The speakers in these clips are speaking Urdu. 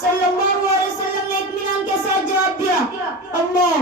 صلی اللہ علیہ وسلم نے اطمینان کے ساتھ جواب دیا اللہ.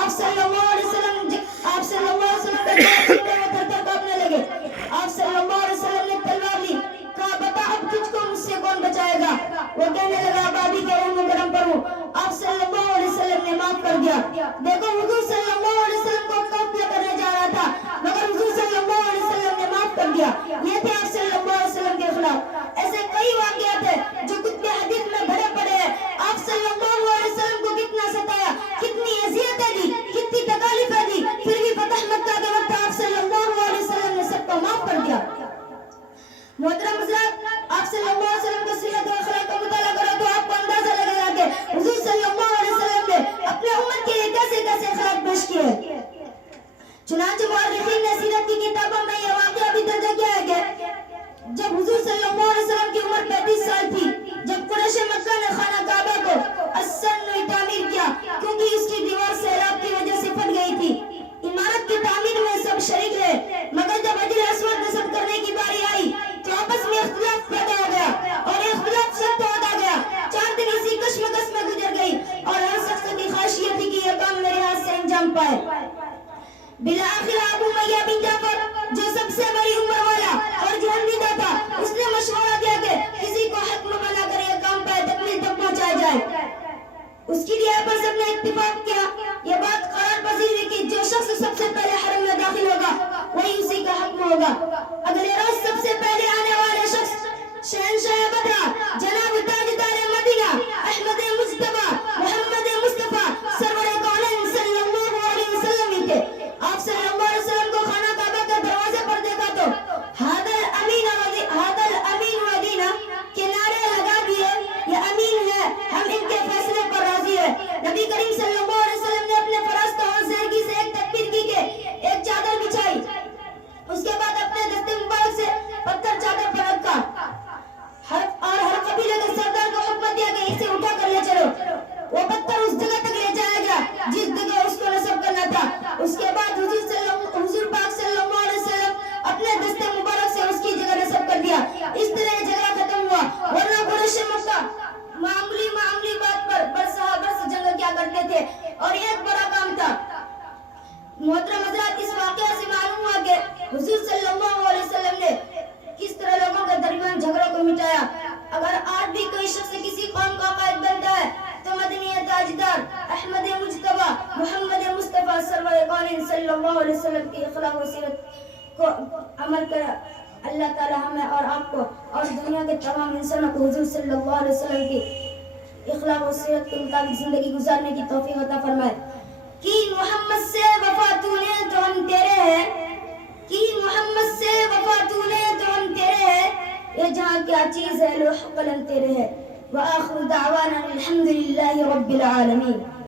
آپ صلی اللہ علیہ وسلم کا جواب سنتے وہ تھر تھر کانپنے لگے. آپ صلی اللہ علیہ وسلم نے تلوار لی. کہا بتا اب تجھ کو مجھ سے کون بچائے گا؟ وہ کہنے لگا بابی کے رحم و کرم پر ہوں. آپ صلی اللہ علیہ وسلم نے معاف کر دیا. دیکھو حضور صلی اللہ علیہ وسلم کو قتل کرنے جا رہا تھا مگر حضور صلی اللہ علیہ وسلم نے معاف کر دیا. یہ تھے آپ صلی اللہ علیہ وسلم کے خلاف. ایسے کئی واقعات ہیں جو کتب حدیث میں بھرے پڑے ہیں. آپ صلی اللہ علیہ وسلم کو کتنا ستایا, کتنی اذیتیں دی, کتنی تکالیفیں دی, پھر بھی فتح مکہ کے وقت آپ صلی اللہ علیہ وسلم نے سب کو معاف کر دیا. محترم حضرات, آپ صلی اللہ علیہ وسلم کی سیرت و اخلاق کا مطالعہ کرو تو آپ کو اندازہ لگے گا کہ حضور صلی اللہ علیہ وسلم نے اپنے امت کے لیے کیسے کیسے اخلاق پیش کیے. چنانچہ مورخین نے سیرت کی کتابوں میں یہ واقعہ بھی درج کیا ہے کہ جب حضور صلی اللہ علیہ وسلم کی عمر 35 سال تھی, جب قریش مکہ نے خانہ کعبہ کو السنوی تعمیر کیا کیونکہ اس کی دیوار سیلاب کی وجہ سے پھٹ گئی تھی. عمارت کی تعمیر میں سب شریک رہے مگر جب حجر اسود نصب کرنے کی باری آئی تو آپس میں اختلاف پیدا ہو گیا اور اختلاف سخت ہوتا گیا. 4 دن اسی کشمکش میں گزر گئی اور ہر شخص کی خواہش یہ تھی کہ یہ کام میرے ہاتھ سے انجام پائے. بالآخر ابو امیہ بن جعفر جو سب سے بڑی عمر والا اور جہنمیدہ تھا, اس نے مشورہ دیا کہ کسی کو حکم بنا کر یہ کام پائے تکمیل تک پہنچایا جائے. اس کی رائے پر سب نے اتفاق کیا. یہ بات قرار پذیر ہوئی کہ جو شخص سب سے پہلے حرم میں داخل ہوگا وہی اسی کا حکم ہوگا. اگلے روز سب سے پہلے آنے والے شخص شہنشاہ بدرہ جناب تاجدار مدینہ احمد مجتبی محمد مصطفیٰ سرور کونین صلی اللہ علیہ وسلم ہی تھے. آپ صلی اللہ علیہ وسلم کو خانہ کعبہ کے دروازے پر دیکھا تو حاضر امین ودینہ کے نعرے لگا دیے. یہ امین ہے, ہم ان کے فیصلے پر راضی ہیں. نبی کریم صلی اللہ علیہ وسلم نے اپنے فراست اور زہرگی سے ایک تکبیر کی کہ ایک چادر بچھائی. اس کے بعد اپنے دستے مبارک سے پتھر چادر پر رکھا اور ہر قبیلے کے سردار کو حکم دیا کہ اسے اٹھا کر لے چلو. وہ پتھر اس جگہ تک لے جایا گیا جس جگہ اس کو نصب کرنا تھا. اس کے بعد حضور پاک صلی اللہ علیہ وسلم اپنے دستے مبارک سے اس کی جگہ نصب کر دیا. اس طرح یہ جگہ ختم ہوا. ورنہ قریش مکہ معمولی بات پر برس جنگ کیا کرتے تھے اور ایک بڑا کام تھا. محترم حضرات, اس واقعہ سے معلوم ہوا کہ حضور صلی اللہ علیہ وسلم نے کس طرح لوگوں کے درمیان جھگڑوں کو مٹایا. اگر آج بھی کوئی شخص کسی قوم کا قائد بنتا ہے تو مدنی تاجدار احمد مجتبی محمد مصطفیٰ سرور کونین صلی اللہ علیہ وسلم کی اخلاق و سیرت کو عمل کر اللہ تعالی ہمیں اور آپ کو اور دنیا کے تمام انسانوں کو حضور صلی اللہ علیہ وسلم کی اخلاق و سیرت کے مطابق زندگی گزارنے کی توفیق عطا فرمائے. کی محمد سے وفا تو نے تو ہم تیرے ہیں, کی محمد سے وفا تو نے تو ہم تیرے ہیں, یہ جہاں کیا چیز ہے لوح قلم تیرے ہے. وآخر دعوانا الحمد للہ رب العالمین.